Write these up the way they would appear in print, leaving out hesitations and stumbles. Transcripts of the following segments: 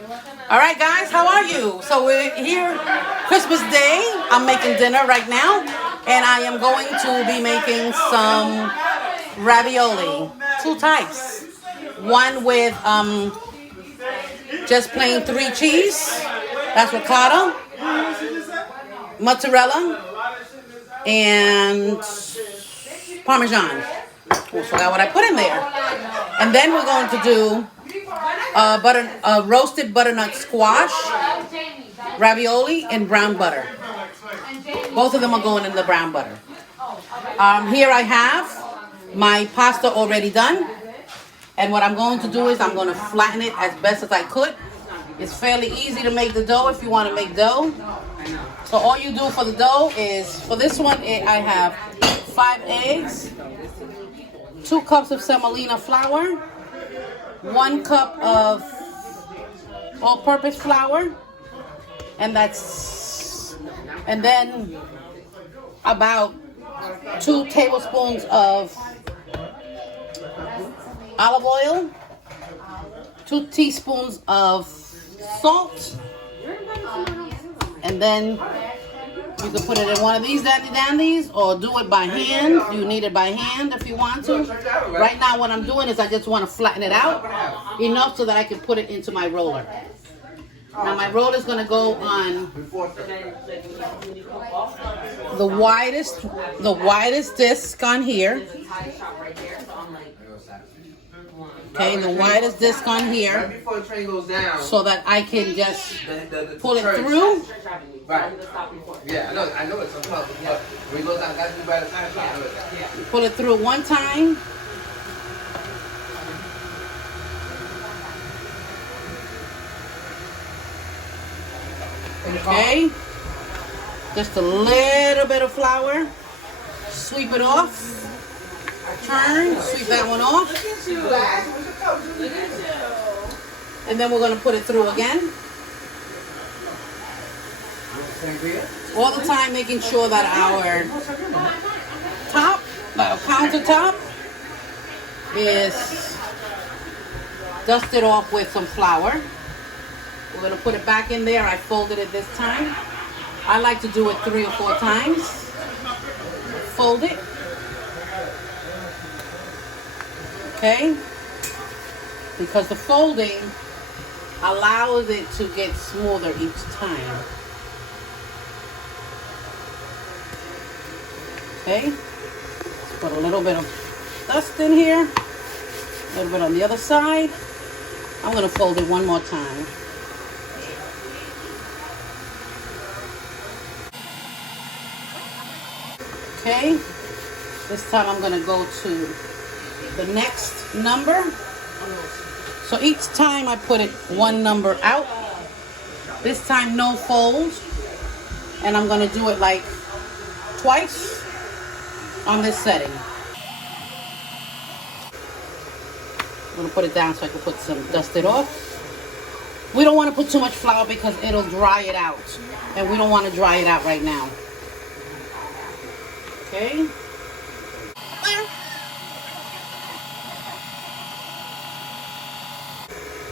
All right, guys, how are you? So we're here, Christmas Day. I'm making dinner right now, and I am going to be making some ravioli. Two types. One with just plain 3 cheese. That's ricotta, mozzarella, and Parmesan. Oh, forgot what I put in there. And then we're going to do roasted butternut squash, ravioli, and brown butter. Both of them are going in the brown butter. Here I have my pasta already done. And what I'm going to do is I'm going to flatten it as best as I could. It's fairly easy to make the dough if you want to make dough. So all you do for the dough is, for this one, I have 5 eggs, 2 cups of semolina flour, 1 cup of all-purpose flour, and then about 2 tablespoons of olive oil, 2 teaspoons of salt, and then you can put it in one of these dandies or do it by hand. You need it by hand if you want to. Right now what I'm doing is I just want to flatten it out enough so that I can put it into my roller. Now my roller is going to go on the widest disc on here. Okay, the widest disc on here, so that I can just pull it through. Right. Yeah, I know it's a puzzle, but when it goes down, that's by the time. Pull it through one time. Okay. Just a little bit of flour. Sweep it off. Turn, sweep that one off. And then we're going to put it through again. All the time making sure that our countertop is dusted off with some flour. We're going to put it back in there. I folded it this time. I like to do it 3 or 4 times. Fold it. Okay? Because the folding allows it to get smoother each time. Okay? Let's put a little bit of dust in here. A little bit on the other side. I'm going to fold it one more time. Okay? This time I'm going to go to the next number. So each time I put it 1 number out. This time no fold. And I'm going to do it like twice on this setting. I'm going to put it down so I can dust it off. We don't want to put too much flour because it'll dry it out. And we don't want to dry it out right now. Okay.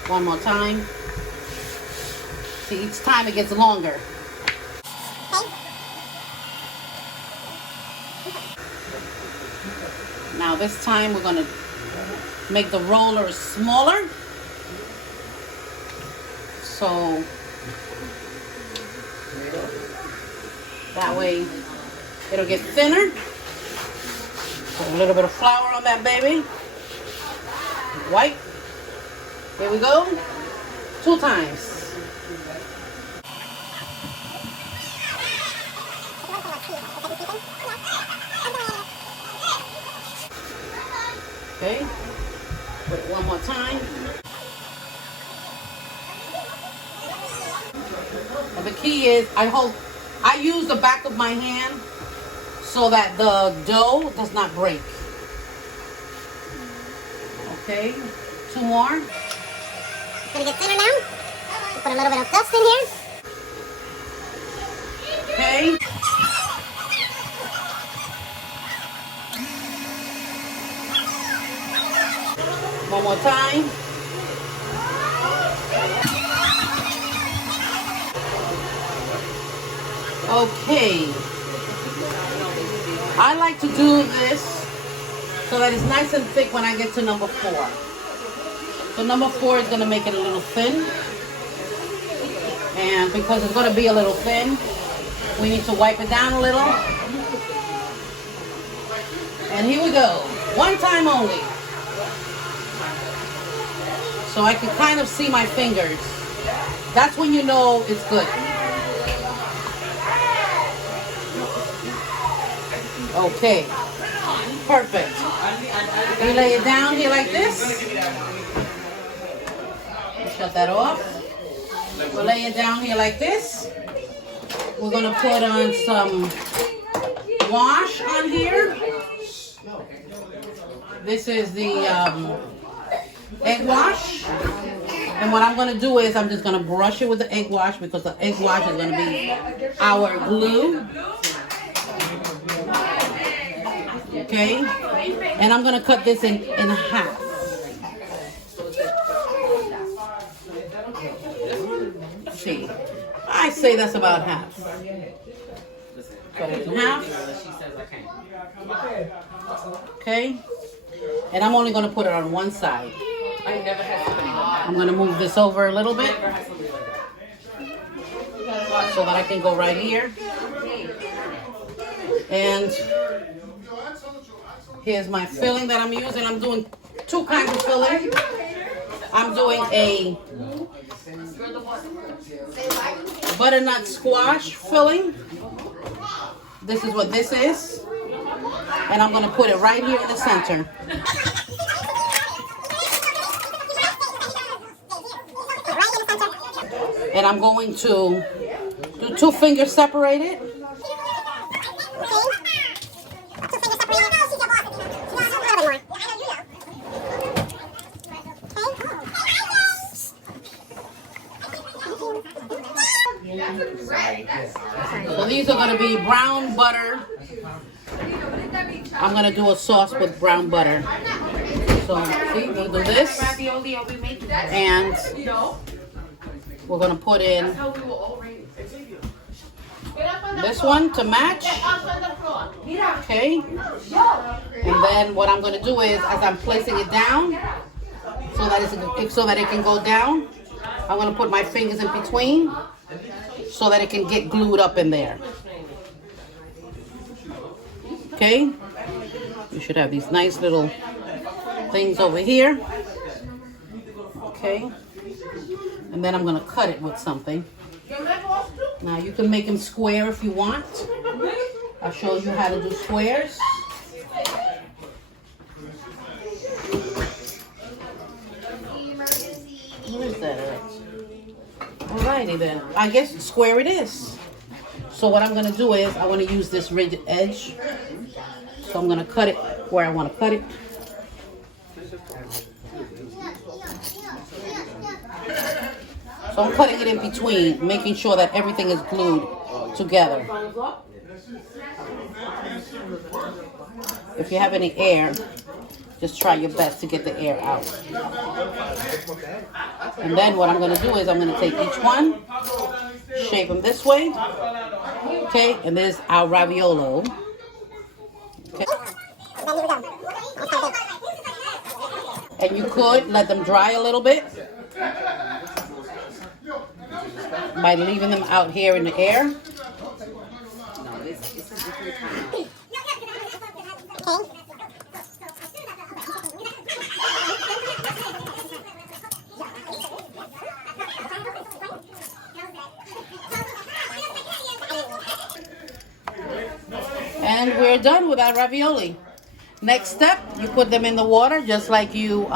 One more time. See, each time it gets longer. Now this time we're going to make the roller smaller. So that way it'll get thinner. Put a little bit of flour on that baby. White. Here we go. 2 times. Okay. Put it one more time. And the key is I use the back of my hand so that the dough does not break. Okay. 2 more. It's going to get thinner now. Put a little bit of dust in here. Okay. One more time. Okay. I like to do this so that it's nice and thick when I get to number 4. So number 4 is going to make it a little thin. And because it's going to be a little thin, we need to wipe it down a little. And here we go. One time only. So I can kind of see my fingers. That's when you know it's good. Okay. Perfect. We lay it down here like this. Shut that off. We'll lay it down here like this. We're going to put on some wash on here. This is the egg wash. And what I'm going to do is I'm just going to brush it with the egg wash because the egg wash is going to be our glue. Okay. And I'm going to cut this in half. Let's see. I say that's about half. Cut it in half. Okay. And I'm only going to put it on one side. I'm going to move this over a little bit so that I can go right here. And here's my filling that I'm using. I'm doing 2 kinds of filling. I'm doing a butternut squash filling. This is what this is. And I'm going to put it right here in the center. And I'm going to do 2 fingers separated. So these are going to be brown butter. I'm going to do a sauce with brown butter. So see, we'll do this. And we're going to put in this one to match. Okay. And then what I'm going to do is, as I'm placing it down, so that it can go down, I'm going to put my fingers in between so that it can get glued up in there. Okay. You should have these nice little things over here. Okay. And then I'm going to cut it with something. Now you can make them square if you want. I'll show you how to do squares. What is that? Alrighty then. I guess square it is. So what I'm going to do is I want to use this rigid edge. So I'm going to cut it where I want to cut it. So I'm cutting it in between, making sure that everything is glued together. If you have any air, just try your best to get the air out. And then what I'm going to do is I'm going to take each one, shape them this way. Okay, and there's our raviolo. Okay. And you could let them dry a little bit by leaving them out here in the air. And we're done with our ravioli. Next step, you put them in the water just like you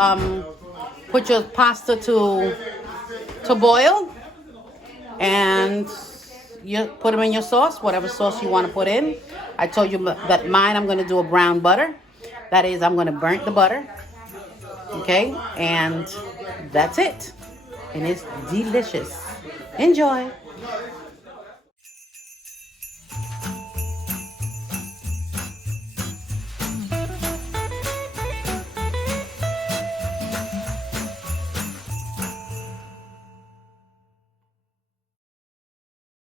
put your pasta to boil. And you put them in your sauce, whatever sauce you want to put in. I told you that mine, I'm going to do a brown butter. That is, I'm going to burn the butter. Okay, and that's it. And it's delicious. Enjoy.